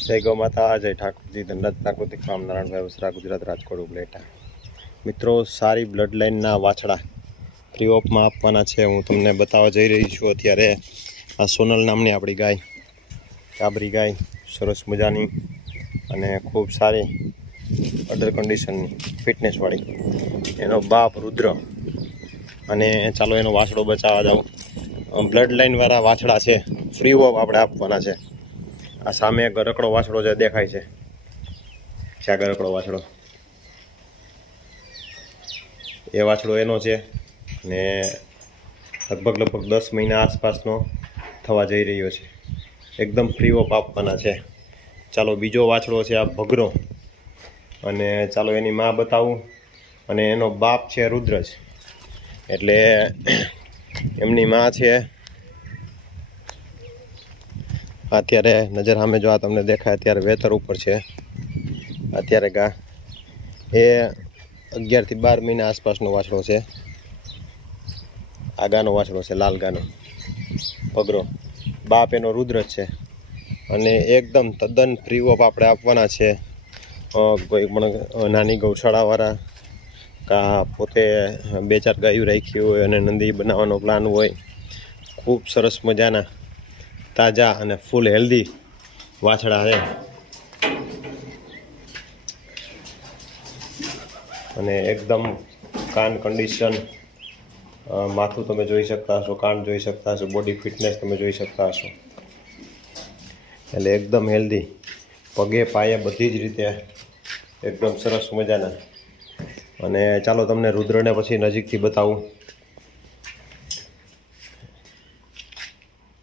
જય ગૌ માતા, જય ઠાકોરજી, ધનરાજ પ્રાકૃતિક ફાર્મ, નારાયણભાઈ વસરા, ગુજરાત, રાજકોટ, ઉપલેટા. મિત્રો, સારી બ્લડ લાઇનના વાછડા ફ્રી ઓફમાં આપવાના છે. હું તમને બતાવવા જઈ રહી છું. અત્યારે આ સોનલ નામની આપણી ગાય, કાબરી ગાય, સરસ મજાની અને ખૂબ સારી અડર કન્ડિશનની ફિટનેસવાળી. એનો બાપ રુદ્ર, અને ચાલો એનો વાછડો બચાવવા જાઉં. બ્લડ લાઇનવાળા વાછડા છે, ફ્રી ઓફ આપણે આપવાના છે. આ સામે ગરકડો વાછડો જે દેખાય છે, આ ગરકડો વાછડો, એ વાછડો એનો છે ને લગભગ 10 મહિના આસપાસનો થવા જઈ રહ્યો છે. એકદમ ફ્રી ઓફ આપવાના છે. ચાલો બીજો વાછડો છે આ ભગરો, અને ચાલો એની માં બતાવું. અને એનો બાપ છે રુદ્રજ, એટલે એમની માં છે. અત્યારે નજર સામે જો આ તમને દેખાય, અત્યારે વેતર ઉપર છે. અત્યારે ગા એ 11 થી 12 મહિના આસપાસનો વાછડો છે. આ ગાનો વાછડો છે, લાલ ગાનો ભગરો. બાપ એનો રુદ્ર છે, અને એકદમ તદ્દન ફ્રી ઓફ આપણે આપવાના છે. કોઈ પણ નાની ગૌશાળાવાળા કા પોતે 2-4 ગાયું રાખી હોય અને નંદી બનાવવાનો પ્લાન હોય, ખૂબ સરસ મજાના તાજા અને ફૂલ હેલ્ધી વાછડા છે. અને એકદમ કાન કન્ડિશન, માથું તમે જોઈ શકતા હશો, કાન જોઈ શકતા હશો, બોડી ફિટનેસ તમે જોઈ શકતા હશો. એટલે એકદમ હેલ્ધી, પગે પાયે બધી જ રીતે એકદમ સરસ મજાના. અને ચાલો તમને રુદ્રને પછી નજીકથી બતાવું.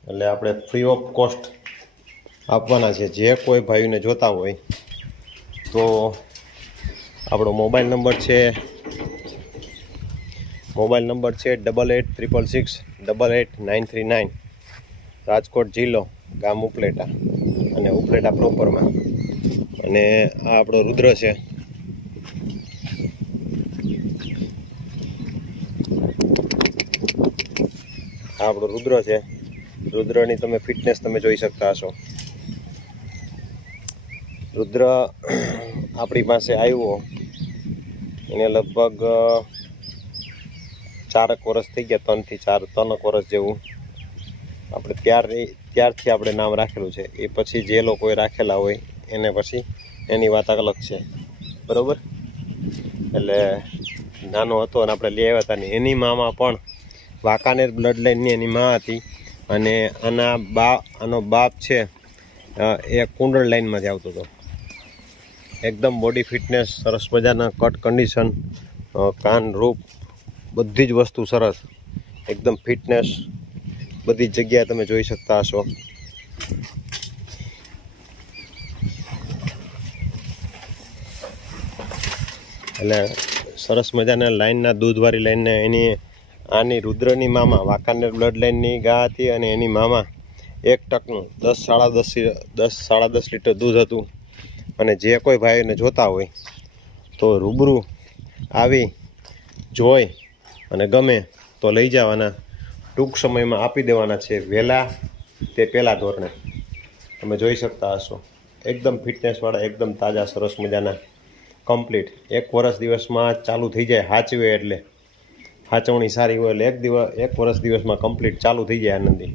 એટલે આપણે ફ્રી ઓફ કોસ્ટ આપવાના છે. જે કોઈ ભાઈને જોતા હોય તો આપણો મોબાઈલ નંબર છે 8866688939, રાજકોટ જિલ્લો, ગામ ઉપલેટા, અને ઉપલેટા પ્રોપરમાં. અને આ આપણો રુદ્ર છે. આ આપણો રુદ્ર છે. રુદ્રની તમે ફિટનેસ તમે જોઈ શકતા હશો. રુદ્ર આપણી પાસે આવ્યો એને લગભગ 4 વર્ષ થઈ ગયા, 3 થી 4 વર્ષ જેવું. આપણે ત્યારથી આપણે નામ રાખેલું છે. એ પછી જે લોકોએ રાખેલા હોય એને પછી એની વાત અલગ છે, બરાબર. એટલે નાનો હતો અને આપણે લઈ આવ્યા હતા. ને એની મામાં પણ વાંકાનેર બ્લડ લાઇનની એની માં હતી. અને આનો બાપ છે એ કુંડળ લાઇનમાંથી આવતો હતો. એકદમ બોડી ફિટનેસ, સરસ મજાના કટ કન્ડિશન, કાન રૂપ, બધી જ વસ્તુ સરસ. એકદમ ફિટનેસ બધી જ જગ્યાએ તમે જોઈ શકતા હશો. એટલે સરસ મજાના લાઇનના દૂધવાળી લાઇનને આની રુદ્રની મામા વાંકાનેર બ્લડ લાઇનની ગા હતી. અને એની મામા 1 ટકનું 10-10.5 લીટર દૂધ હતું. અને જે કોઈ ભાઈને જોતા હોય તો રૂબરૂ આવી જોઈ અને ગમે તો લઈ જવાના. ટૂંક સમયમાં આપી દેવાના છે, વહેલા તે પહેલાં ધોરણે. તમે જોઈ શકતા હશો. એકદમ ફિટનેસવાળા, એકદમ તાજા, સરસ મજાના, કમ્પ્લીટ. 1 વર્ષ દિવસમાં ચાલુ થઈ જાય. હાચવે એટલે હાચવણી સારી હોય એટલે 1 વર્ષ દિવસમાં કમ્પ્લીટ ચાલુ થઈ જાય આનંદી.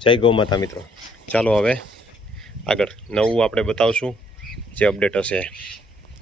જય ગૌ માતા મિત્રો. ચાલો હવે આગળ નવું આપણે બતાવશું જે અપડેટ હશે.